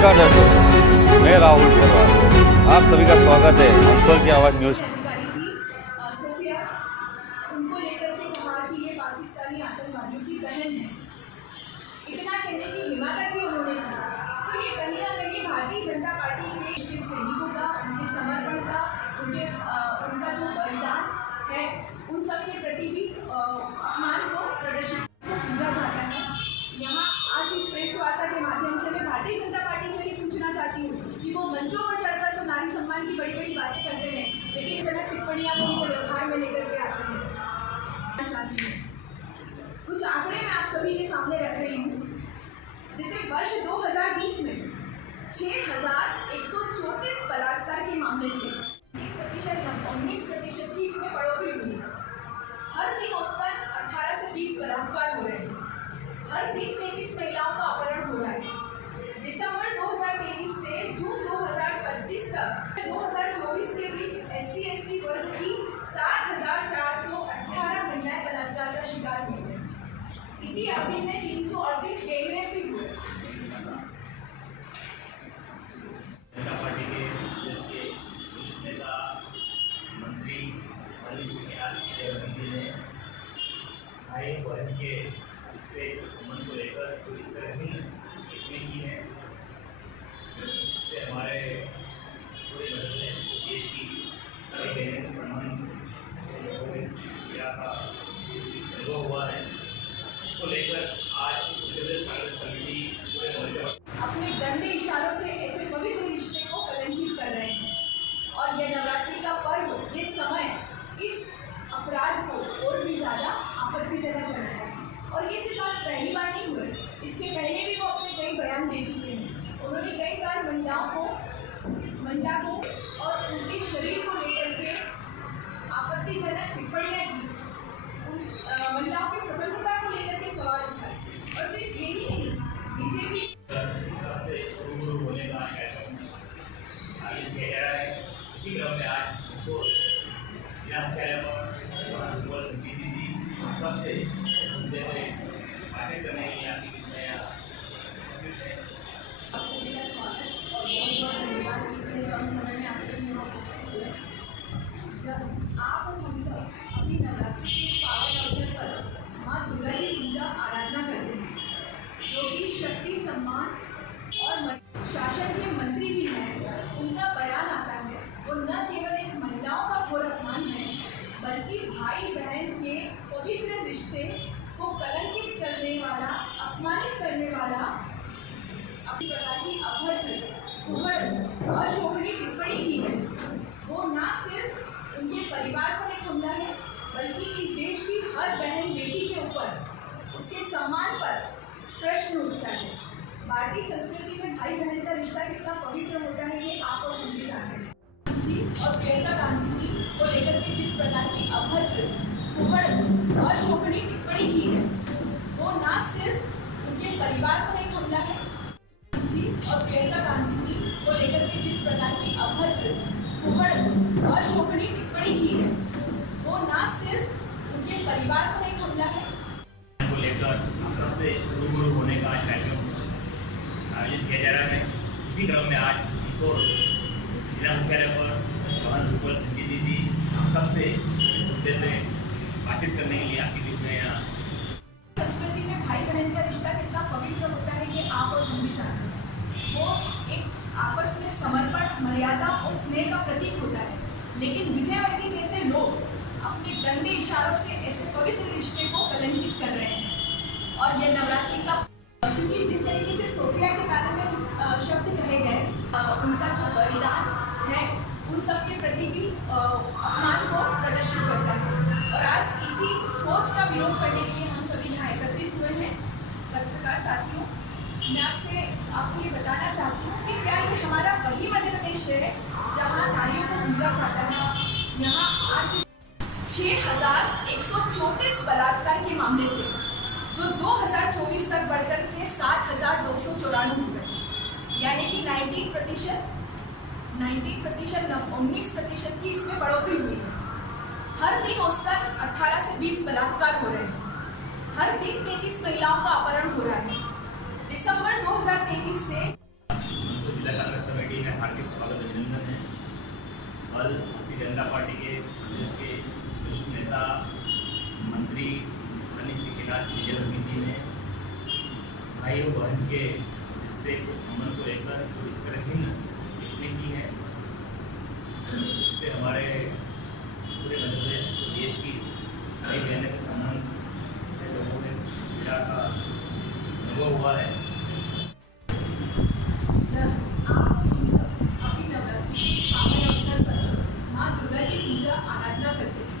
नमस्कार दर्शकों, मैं राहुल बोरा। आप सभी का स्वागत है मंदसौर की आवाज़ न्यूज़। सोफिया उनको लेकर के कहा कि ये पाकिस्तानी आतंकवादियों की बहन है। इतना कहने की हिम्मत भी उन्होंने की। तो ये कहीं ना कहीं भारतीय जनता पार्टी के सैनिकों का, उनके समर्पण का, उनका जो बलिदान है, उन सब के प्रति भी अपमान को प्रदर्शित किया जाता है। यहाँ आज इस प्रेस वार्ता के माध्यम से मैं भारतीय जनता पार्टी से भी पूछना चाहती हूँ कि वो मंचों पर चढ़कर तो नारी सम्मान की बड़ी बड़ी बातें करते हैं, लेकिन जनक टिप्पणियां को उनके व्यवहार में लेकर के आते हैं। चाहती हूँ कुछ आंकड़े मैं आप सभी के सामने रख रही हूँ। जैसे वर्ष 2020 में 6134 बलात्कार के मामले थे, 19% की इसमें बढ़ोतरी हुई। हर दिन औसतन 18 से 20 बलात्कार हो रहे हैं। हर दिन 33 महिलाओं का अपहरण हो रहा है। दिसंबर 2023 से जून 2025 तक 2024 के बीच SC/ST वर्ग की 7,418 महिलाएं बलात्कार का शिकार हुई हैं। इसी अवधि में 338 गैंगरेप भी हुए। जनता पार्टी के देश के नेता मंत्री ने भाई बहन के इसके संबंध को लेकर जो इस तरह की टिप्पणी की है, उससे हमारे पूरे देश की भाई बहन के संबंध क्या अनुभव हुआ है, उसको लेकर आज उत्तर प्रदेश कांग्रेस कमेटी पूरे मोर्चे अपने गंदे इशारों से ऐसे पवित्र रिश्ते को कलंकित कर रहे हैं। और यह नवरात्रि का पर्व, ये समय इस अपराध को और भी ज़्यादा आपत्तिजनक बना है। और ये सिर्फ आज पहली बार नहीं हुआ, इसके पहले भी वो अपने कई बयान दे चुके हैं। उन्होंने कई बार महिला को और उनके शरीर को लेकर के आपत्तिजनक टिप्पणियाँ की, उन महिलाओं की स्वतंत्रता को लेकर के सवाल उठाए। और सिर्फ यही नहीं, बीजेपी सबसे रूबरू होने का कार्यक्रम आयोजित किया जा रहा है। इसी क्रम में आज जिला मुख्यालय पर सबसे मुद्दे पर बातें करने के लिए आपके बीच में उपस्थित है। आप सभी का स्वागत और बहुत बहुत धन्यवाद कि इतने कम समय में आप सभी यहाँ उपस्थित हुए। जब आप और हम सब अपनी नवरात्रि के इस पावन अवसर पर माँ दुर्गा की पूजा आराधना करते हैं, जो कि शक्ति, सम्मान और शासन के मंत्री भी हैं, उनका बयान आता है, वो न केवल एक महिलाओं का घोर अपमान है, बल्कि भाई बहन के पवित्र रिश्ते को कलंकित करने वाला, अपमानित करने वाला, अपनी प्रकार की अभद्र, कुहड़ और शोभनीय टिप्पणी की है। वो न सिर्फ उनके परिवार पर एक हमला है, बल्कि इस देश की हर बहन बेटी के ऊपर, उसके सम्मान पर प्रश्न उठता है। भारतीय संस्कृति में भाई बहन का रिश्ता कितना पवित्र होता है, ये आप और हम भी जानते हैं। जी और प्रियंका गांधी जी को लेकर के जिस प्रकार की अभद्र, कुहड़ और शोभनीय टिप्पणी की है, वो न सिर्फ उनके परिवार पर एक हमला है। जी और प्रियंका गांधी जी को लेकर के जिस प्रकार की अभद्र, कुहड़ और शोभनीय टिप्पणी की है, वो न सिर्फ उनके परिवार पर एक हमला है। को लेकर हम सबसे रूबरू होने का कार्यक्रम आयोजित किया जा रहा है। इसी क्रम में आज जिला मुख्यालय पर जी हम सबसे इस मुद्दे पर बातचीत करने के लिए आपके बीच में संस्कृति में भाई बहन का रिश्ता कितना पवित्र होता है, ये आप और हम भी जानते हैं। वो एक आपस में समर्पण, मर्यादा और स्नेह का प्रतीक होता है, लेकिन विजयवर्गीय जैसे लोग अपने गंदे इशारों से ऐसे पवित्र रिश्ते को कलंकित कर रहे हैं। और यह नवरात्रि का, क्योंकि जिस तरीके से सोफिया के बारे में शब्द कहे गए, उनका जो बलिदान है, उन सब के प्रति भी अपमान को प्रदर्शित करता है। और आज इसी सोच का विरोध करने के लिए हम सभी यहाँ एकत्रित हुए हैं। पत्रकार साथियों, मैं आपको ये बताना चाहती हूँ कि क्या ये हमारा वही मध्य प्रदेश है जहाँ नारियों को पूजा जाता है। यहाँ आज 6134 बलात्कार के मामले थे, जो 2024 तक बढ़कर के 7,294 हो गए, यानी कि 19% की इसमें बढ़ोतरी हुई है। हर दिन औसतन 18 से 20 बलात्कार हो रहे हैं। हर दिन 33 महिलाओं का अपहरण हो रहा है। दिसंबर 2023 से हार्दिक स्वागत अभिनंदन है। कल भारतीय जनता पार्टी के प्रदेश के वरिष्ठ नेता मंत्री माननीय श्री कैलाश विजयवर्गीय जी ने भाई और बहन के रिश्ते को संबंध को लेकर जो इस तरह टिप्पणी की है, उससे हमारे पूरे मध्य प्रदेश देश की भाई बहनों के संबंध लोगों में पीड़ा का अनुभव हुआ है। जब आप हम सब अपनी नवरात्रि के इस पावन अवसर पर माँ दुर्गा की पूजा आराधना करते हैं,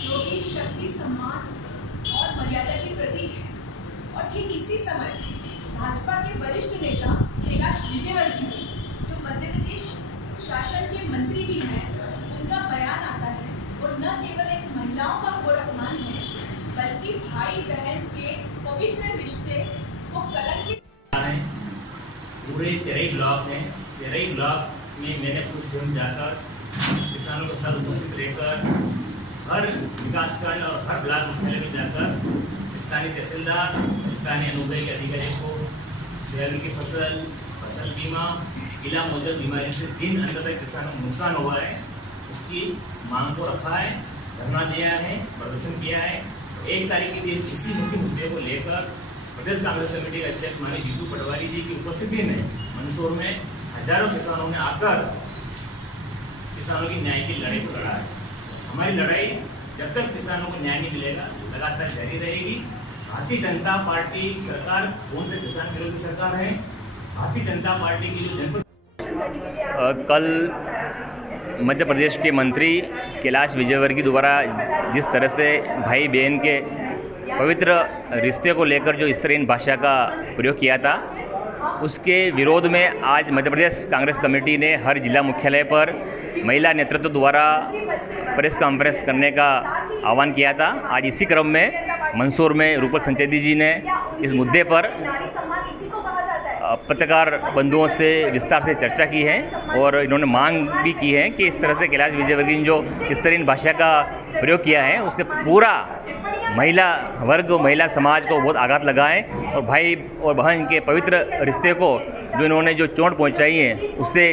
जो कि शक्ति, सम्मान और मर्यादा के प्रतीक है, और ठीक इसी समय भाजपा के वरिष्ठ नेता कैलाश विजयवर्गीय जी, जो मध्य प्रदेश शासन के मंत्री भी हैं, उनका बयान आता है और न केवल एक महिलाओं का घोर अपमान है, बल्कि भाई बहन के पवित्र रिश्ते को कलंकित पूरे 13 ब्लॉक हैं। 13 ब्लॉक में मैंने खुद स्वयं जाकर किसानों को सर्वोचित लेकर हर विकास कार्य और हर ब्लॉक मुख्यालय में जाकर स्थानीय तहसीलदार, स्थानीय अनुग्रह के अधिकारी को सोयाबीन की फसल बीमा, किला मौजूद बीमारी से 3 अंतर तक किसानों को नुकसान हुआ है, उसकी मांग को रखा है, धरना दिया है, प्रदर्शन किया है। 1 तारीख के दिन इसी मुख्य मुद्दे को लेकर प्रदेश कांग्रेस कमेटी के अध्यक्ष माननीय जीतू पटवारी जी की उपस्थिति में मंदसौर में हजारों किसानों ने आकर किसानों की न्याय की लड़ाई को लड़ा है। हमारी लड़ाई जब तक किसानों को न्याय नहीं मिलेगा लगातार जारी रहेगी। भारतीय जनता पार्टी सरकार कौन से किसान विरोधी सरकार है? भारतीय जनता पार्टी की जो जनपद कल मध्य प्रदेश के मंत्री कैलाश विजयवर्गीय द्वारा जिस तरह से भाई बहन के पवित्र रिश्ते को लेकर जो स्तरीय भाषा का प्रयोग किया था, उसके विरोध में आज मध्य प्रदेश कांग्रेस कमेटी ने हर जिला मुख्यालय पर महिला नेतृत्व द्वारा प्रेस कॉन्फ्रेंस करने का आह्वान किया था। आज इसी क्रम में मंदसौर में रूपल संचेती जी ने इस मुद्दे पर पत्रकार बंधुओं से विस्तार से चर्चा की है और इन्होंने मांग भी की है कि इस तरह से कैलाश विजयवर्गीय ने जो स्तरीय भाषा का प्रयोग किया है, उससे पूरा महिला वर्ग, महिला समाज को बहुत आघात लगा है और भाई और बहन के पवित्र रिश्ते को जो इन्होंने जो चोट पहुंचाई है, उससे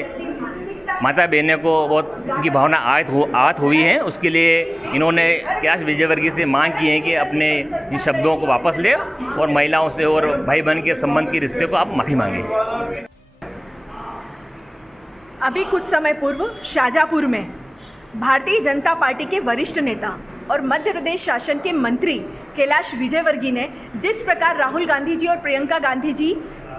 माता बहनों को बहुत उनकी भावना आहत हुई है। उसके लिए इन्होंने कैलाश विजयवर्गीय से मांग की है कि अपने इन शब्दों को वापस ले और महिलाओं से और भाई बहन के संबंध के रिश्ते को आप माफ़ी मांगे। अभी कुछ समय पूर्व शाजापुर में भारतीय जनता पार्टी के वरिष्ठ नेता और मध्य प्रदेश शासन के मंत्री कैलाश विजयवर्गीय ने जिस प्रकार राहुल गांधी जी और प्रियंका गांधी जी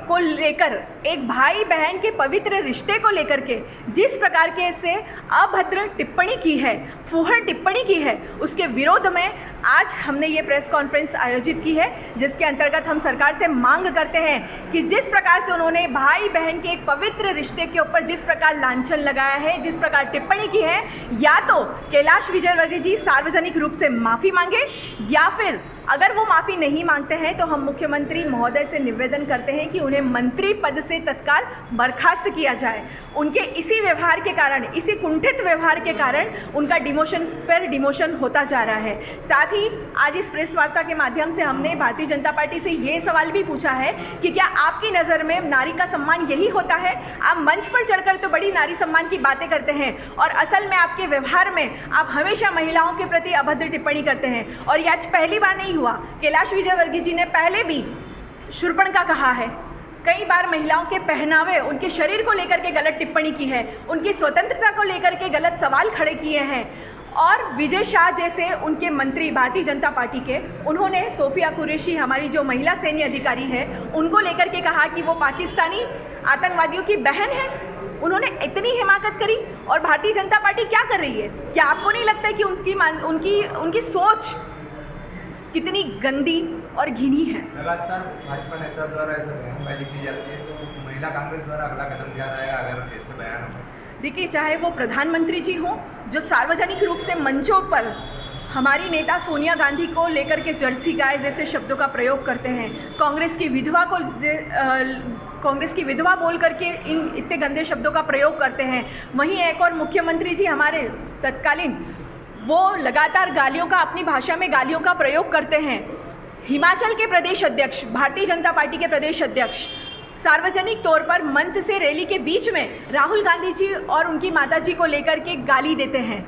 को लेकर एक भाई बहन के पवित्र रिश्ते को लेकर के जिस प्रकार के से अभद्र टिप्पणी की है, फूहड़ टिप्पणी की है, उसके विरोध में आज हमने ये प्रेस कॉन्फ्रेंस आयोजित की है, जिसके अंतर्गत हम सरकार से मांग करते हैं कि जिस प्रकार से उन्होंने भाई बहन के एक पवित्र रिश्ते के ऊपर जिस प्रकार लांछन लगाया है, जिस प्रकार टिप्पणी की है, या तो कैलाश विजयवर्गीय जी सार्वजनिक रूप से माफ़ी मांगे, या फिर अगर वो माफ़ी नहीं मांगते हैं तो हम मुख्यमंत्री महोदय से निवेदन करते हैं कि उन्हें मंत्री पद से तत्काल बर्खास्त किया जाए। उनके इसी व्यवहार के कारण, इसी कुंठित व्यवहार के कारण उनका डिमोशन पर डिमोशन होता जा रहा है। साथ ही आज इस प्रेस वार्ता के माध्यम से हमने भारतीय जनता पार्टी से ये सवाल भी पूछा है कि क्या आपकी नज़र में नारी का सम्मान यही होता है? आप मंच पर चढ़कर तो बड़ी नारी सम्मान की बातें करते हैं और असल में आपके व्यवहार में आप हमेशा महिलाओं के प्रति अभद्र टिप्पणी करते हैं। और यह आज पहली बार नहीं हुआ, कैलाश विजयवर्गीय जी ने पहले भी शूर्पणखा कहा है, कई बार महिलाओं के पहनावे, उनके शरीर को लेकर के गलत टिप्पणी की है, उनकी स्वतंत्रता को लेकर के गलत सवाल खड़े किए हैं। और विजय शाह जैसे उनके मंत्री भारतीय जनता पार्टी के, उन्होंने सोफिया कुरैशी, हमारी जो महिला सैन्य अधिकारी है, उनको लेकर के कहा कि वो पाकिस्तानी आतंकवादियों की बहन है। उन्होंने इतनी हिमाकत करी और भारतीय जनता पार्टी क्या कर रही है? क्या आपको नहीं लगता है कि उनकी सोच कितनी गंदी और घिनी है? लगातार भाजपा नेता द्वारा ऐसा बयानबाजी की जाती है, तो महिला कांग्रेस द्वारा अगला कदम क्या रहेगा अगर ऐसे बयान हो? देखिए, चाहे वो प्रधानमंत्री जी हों जो सार्वजनिक रूप से मंचों पर हमारी नेता सोनिया गांधी को लेकर के जर्सी गाय जैसे शब्दों का प्रयोग करते हैं, कांग्रेस की विधवा बोल करके इन इतने गंदे शब्दों का प्रयोग करते हैं, वहीं एक और मुख्यमंत्री जी हमारे तत्कालीन, वो लगातार गालियों का, अपनी भाषा में गालियों का प्रयोग करते हैं। हिमाचल के प्रदेश अध्यक्ष, भारतीय जनता पार्टी के प्रदेश अध्यक्ष, सार्वजनिक तौर पर मंच से रैली के बीच में राहुल गांधी जी और उनकी माताजी को लेकर के गाली देते हैं।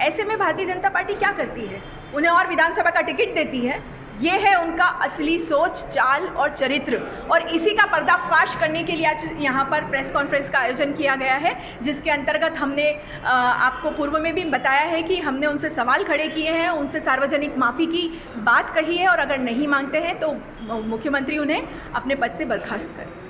ऐसे में भारतीय जनता पार्टी क्या करती है? उन्हें और विधानसभा का टिकट देती है। ये है उनका असली सोच, चाल और चरित्र, और इसी का पर्दाफाश करने के लिए आज यहाँ पर प्रेस कॉन्फ्रेंस का आयोजन किया गया है, जिसके अंतर्गत हमने आपको पूर्व में भी बताया है कि हमने उनसे सवाल खड़े किए हैं, उनसे सार्वजनिक माफ़ी की बात कही है, और अगर नहीं मांगते हैं तो मुख्यमंत्री उन्हें अपने पद से बर्खास्त करें।